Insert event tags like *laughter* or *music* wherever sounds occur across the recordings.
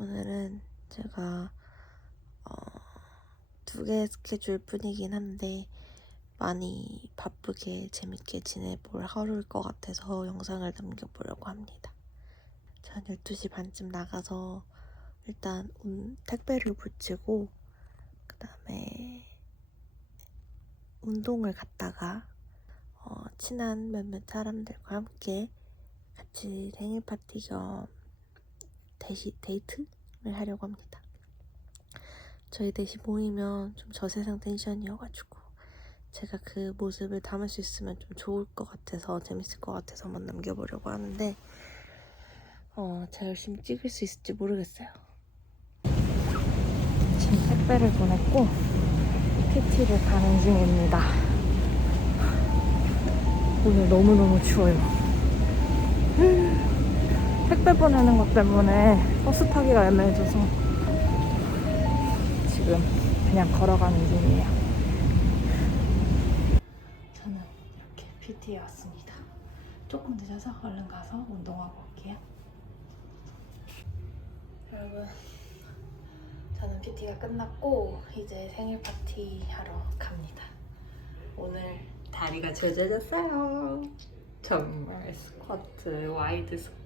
오늘은 제가 어, 두 개의 스케줄 뿐이긴 한데 많이 바쁘게 재밌게 지내볼 하루일 것 같아서 영상을 남겨보려고 합니다. 전 12시 반쯤 나가서 일단 운- 택배를 붙이고 그 다음에 운동을 갔다가 어, 친한 몇몇 사람들과 함께 같이 생일 파티 겸 데시, 데이트 를 하려고 합니다. 저희 넷이 모이면 좀 저세상 텐션이어가지고 제가 그 모습을 담을 수 있으면 좀 좋을 것 같아서 재밌을 것 같아서 한번 남겨보려고 하는데 어, 제가 열심히 찍을 수 있을지 모르겠어요. 지금 택배를 보냈고 PT를 가는 중입니다. 오늘 너무너무 추워요. 택배 보내는 것 때문에 버스 타기가 애매해져서 지금 그냥 걸어가는 중이에요. 저는 이렇게 PT에 왔습니다. 조금 늦어서 얼른 가서 운동하고 올게요. 여러분, 저는 PT가 끝났고 이제 생일 파티 하러 갑니다. 오늘 다리가 젖어졌어요. 정말 스쿼트, 와이드 스쿼트,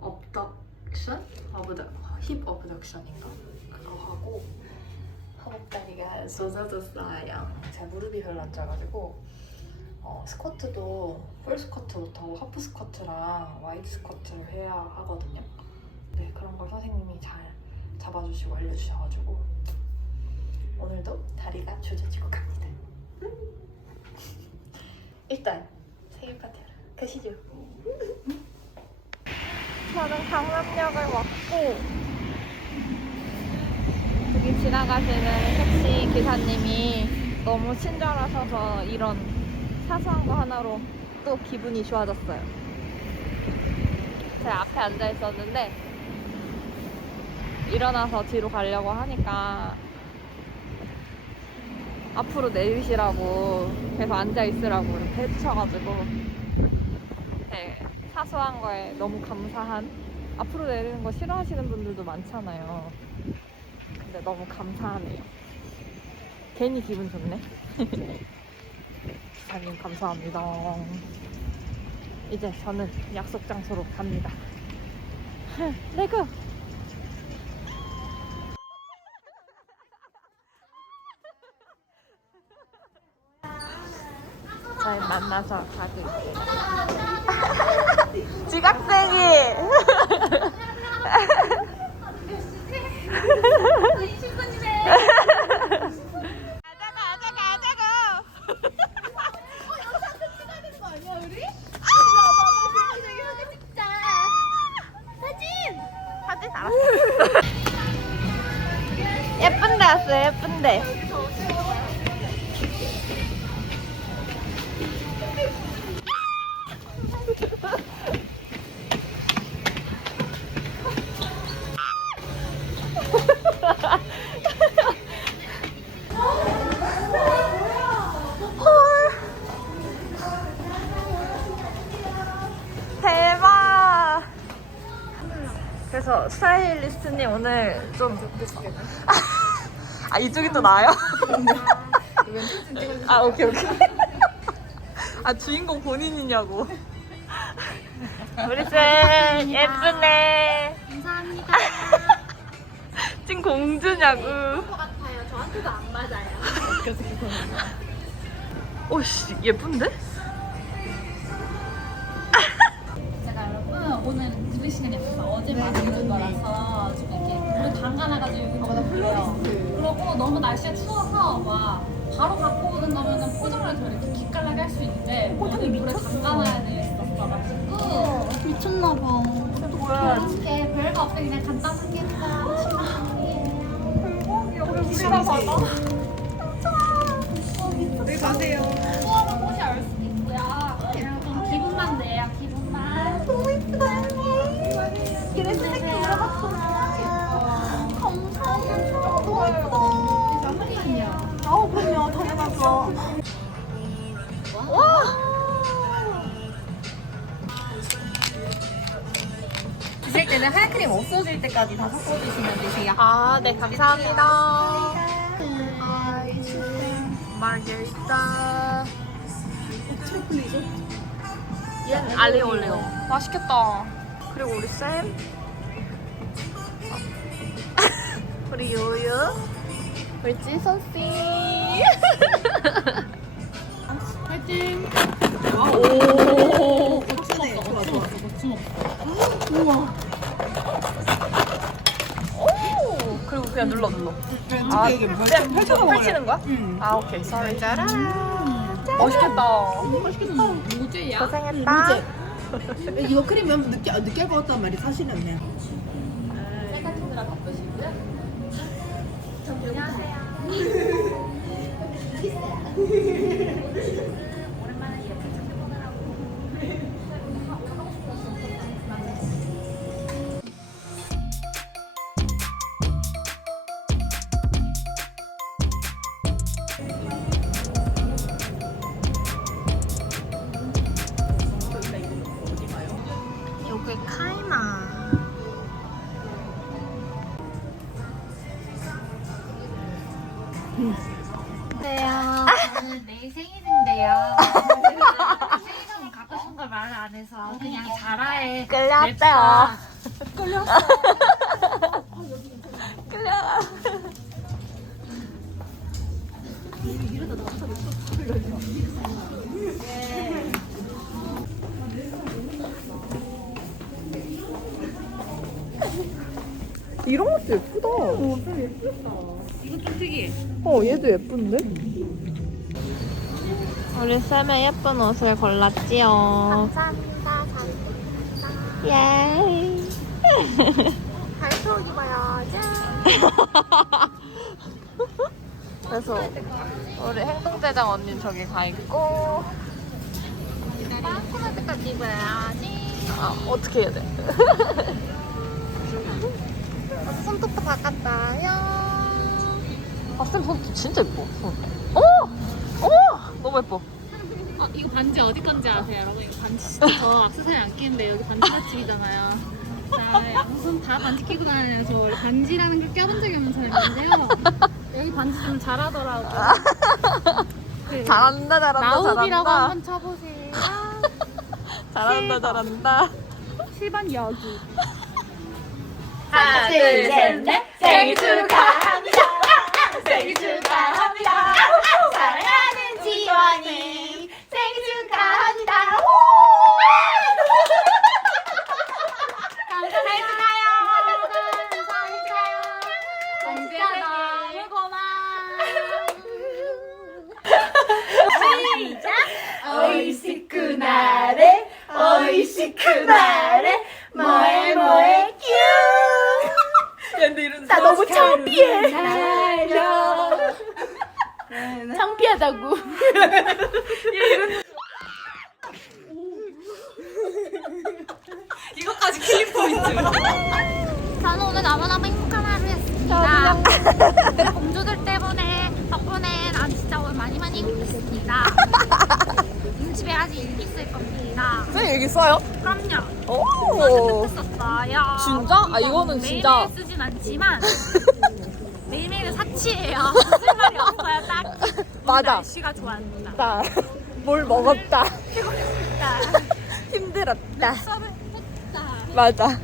업덕션? 어브덕, 힙 어브덕션인가? 그거 하고 허벅다리가 쏟아졌어요. 제가 무릎이 별로 안 좋아가지고 어, 스쿼트도 풀 스쿼트부터 하프 스쿼트랑 와이드 스쿼트를 해야 하거든요. 네, 그런 걸 선생님이 잘 잡아주시고 알려주셔가지고 오늘도 다리가 조져지고 갑니다. *laughs* 일단 생일 파티하러 가시죠. 저는 강남역을 왔고 여기 지나가시는 택시 기사님이 너무 친절하셔서 이런 사소한 거 하나로 또 기분이 좋아졌어요. 제 앞에 앉아 있었는데 일어나서 뒤로 가려고 하니까 앞으로 내리시라고 계속 앉아 있으라고 이렇게 해주셔가지고 네, 사소한 거에 너무 감사한 앞으로 내리는 거 싫어하시는 분들도 많잖아요. 근데 너무 감사하네요. 괜히 기분 좋네. *laughs* 기사님 감사합니다. 이제 저는 약속 장소로 갑니다. *laughs* *laughs* 레고! 저희 만나서 가드릴게요. 사진 알았어. 예쁜데 왔어요, 예쁜데. 스타일리스트님 오늘 좀. *laughs* 아, 이쪽이 또 나아요? *laughs* 아, 오케이, 오케이. *laughs* 아, 주인공 본인이냐고. 우리 쌤, 예쁘네. 감사합니다. 찐 공주냐고. 것 같아요. 저한테도 안 맞아요. 오씨, 예쁜데? 제가 여러분 오늘 늦은 시간이 없어서 어제 만든 거라서 좀 이렇게 물에 담가놔가지고 여기 넣어요. 그러고 너무 날씨가 추워서 막 바로 갖고 오는 거면은 포장을 더 이렇게 기깔나게 할 수 있는데 오늘 물에 담가놔야 되겠었어가지고 미쳤나봐. 뭐야. 이렇게 별거 없이 그냥 간단하게 했다. 신발이에요. 우리가 받아. 네, 가세요. 수업은 옷이 알 수도 있고요. 그냥 좀 기분만 내요. 기분만. 너무 이쁘다, 언니. 그래서 이렇게 물어봤구나. 감사합니다. 너무. 선물이에요. 아우, 그럼요. 당연하죠. 와! 드실 때는 하얀 크림 없어질 때까지 다 섞어주시면 되세요. 아, 네, 감사합니다. 트러플이죠? 얘는 알리 올리오. 맛있겠다. 그리고 우리 쌤. 우리 요요. 우리 찌선 씨. 파이팅! 오. 확실해. 좋아, 좋아. 오. 그리고 그냥 눌러 눌러. 아, 아, 이게 그냥 펼쳐서 펼치는 거야? 응. 아, 오케이. sorry. 짜란. 맛있겠다. 맛있겠다. 뭐지야? 고생했다. 이거 크림이 너무 느끼, 느끼할 것 같단 말이 사실은. 셀카친구랑 바쁘시고요. 오랜만에 안녕하세요. 저는 내일 생일인데요. 생일 선물 갖고 싶은 걸 말을 안 해서 그냥 자라에 끌렸대요. 이 런 것도 예쁘다. 어, 이거 좀 특이해. 얘도 예쁜데? 우리 쌤의 예쁜 옷을 골랐지요. 감사합니다. 예. 발톱 입어야지. *laughs* 그래서 우리 행동대장 언니는 저기 가 있고. 빵꾸날 때까지 입어야지. 아, 어떻게 해야 돼? *laughs* 손톱도 바꿨다요. 아, 쌤 손톱 진짜 예뻐. 손. 오! 오! 너무 예뻐. 어, 이거 반지 어디 건지 아세요, 여러분? 이거 반지 진짜 저 악세사리 안 끼는데 여기 반지 맛집이잖아요. 자, 양손 다 반지 끼고 다녀요. 저 원래 반지라는 걸 껴본 적이 없는 사람인데요. 여기 반지 좀 잘하더라고요. 그 잘한다, 잘한다, 나우비라고 잘한다. 한번 쳐보세요. 잘한다, 잘한다. 7번 여기. 하나, 둘, 셋, 넷. 생일 축하합니다. 생일 축하합니다. 사랑하는 지원이 생일 축하 창피하다고. *laughs* 이거까지 킬링 포인트. 저는 오늘 너무너무 행복한 하루였습니다. 공주들 때문에 덕분에 난 진짜 오늘 많이 많이 행복했습니다. 음, 집에 아직 일기 쓸 겁니다. 쌤 여기 써요? 그럼요. 오. 썼어요. 진짜? 아, 이거는 진짜. 매일매일 쓰진 않지만 *laughs* 매일매일은 사치예요. 쓸 말이 없어요. 딱 맞아. 날씨가 좋았다. 나 *laughs* 뭘 먹었다. 딱 *laughs* 힘들었다. 썸을 했다. 맞아.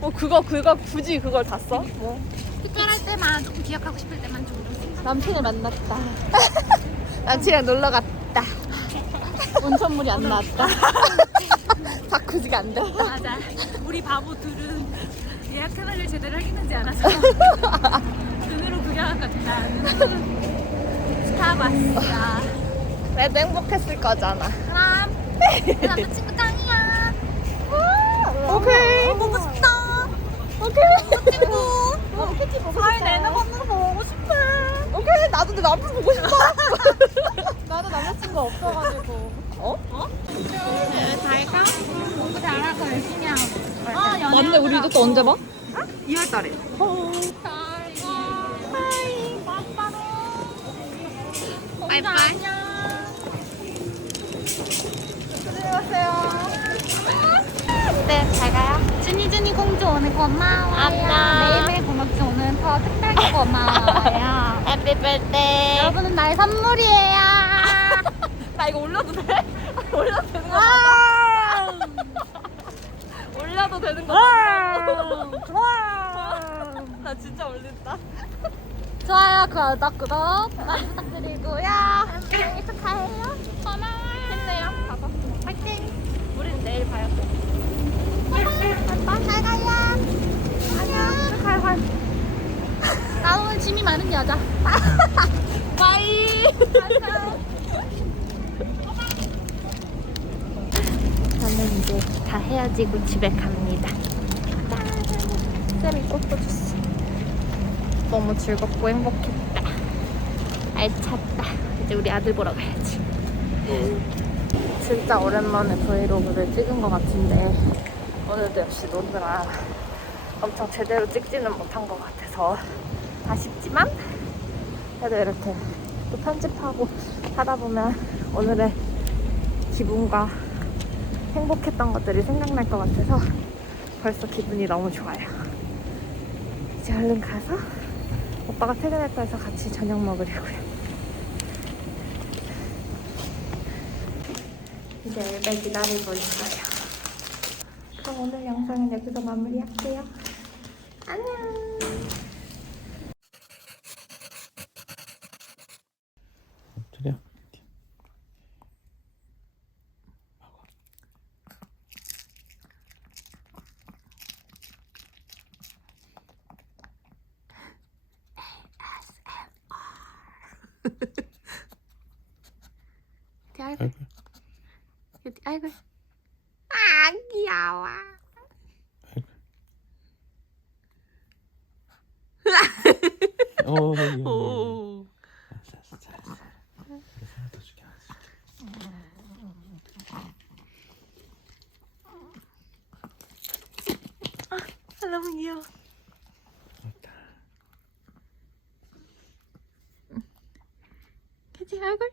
뭐 그거 그거 굳이 그걸 다 써? 뭐 특별할 때만 조금 기억하고 싶을 때만 생각. 남친을 만났다. *laughs* 남친이랑 놀러 갔다. 온천물이 안 나왔다. 바꾸지가 안 됐다. 맞아. 우리 바보들은 예약하는 걸 제대로 확인하지 않아서 눈으로 구경한 것다. 스타벅스야. 그래도 행복했을 거잖아. 그럼 내 남자친구 짱이야. 오케이. 보고 싶다. 오케이. 친구. *laughs* 잘 내내받는 거 보고 싶어. 오케이. 나도 내 남편 보고 싶어. 나도 남자친구 없어가지고. 어? 잘가? 공부 잘하고 열심히 하고. 어, 맞네. 우리 이것도 언제 봐? 2월 달에. 안녕. 네, 잘 가요. 쭈니쭈니 공주 오늘 고마워요. 안녕. 매일매일 고맙지 오늘 더 특별히 고마워요. *laughs* 해피 birthday. 여러분은 나의 선물이에요. *laughs* 나 이거 올려도 돼? *laughs* 올려도 되는 거 아! 올려도 되는 거 와! 나 진짜 올린다. *laughs* 좋아요, 구독, 구독 많이 부탁드리고요. 생일 축하해요. 고마워요. 했네요. 봐봐. 화이팅. 우린 내일 봐요. 오빠 잘 가요. 안녕. 칼칼. 나 오늘 짐이 많은 여자. *laughs* 바이. 저는 이제 다 헤어지고 집에 갑니다. 짠! 쌤이 꽃도 줬어. 너무 즐겁고 행복했다. 알찼다. 이제 우리 아들 보러 가야지. 진짜 오랜만에 브이로그를 찍은 것 같은데 오늘도 역시 노느라 엄청 제대로 찍지는 못한 것 같아서 아쉽지만 그래도 이렇게 또 편집하고 하다 보면 오늘의 기분과 행복했던 것들이 생각날 것 같아서 벌써 기분이 너무 좋아요. 이제 얼른 가서 오빠가 퇴근했다 해서 같이 저녁 먹으려고요. 이제 엘베 기다리고 있어요. 그럼 오늘 영상은 여기서 마무리할게요. 안녕! 아이고, 아이고, 아이고. 아, 귀여워. 어, 예, 예. 오. 알았어, 알았어, 잘했어. 그래서 하나 더 줄게, 하나 더 줄게. 아, 너무 귀여워. 그치, 얼굴?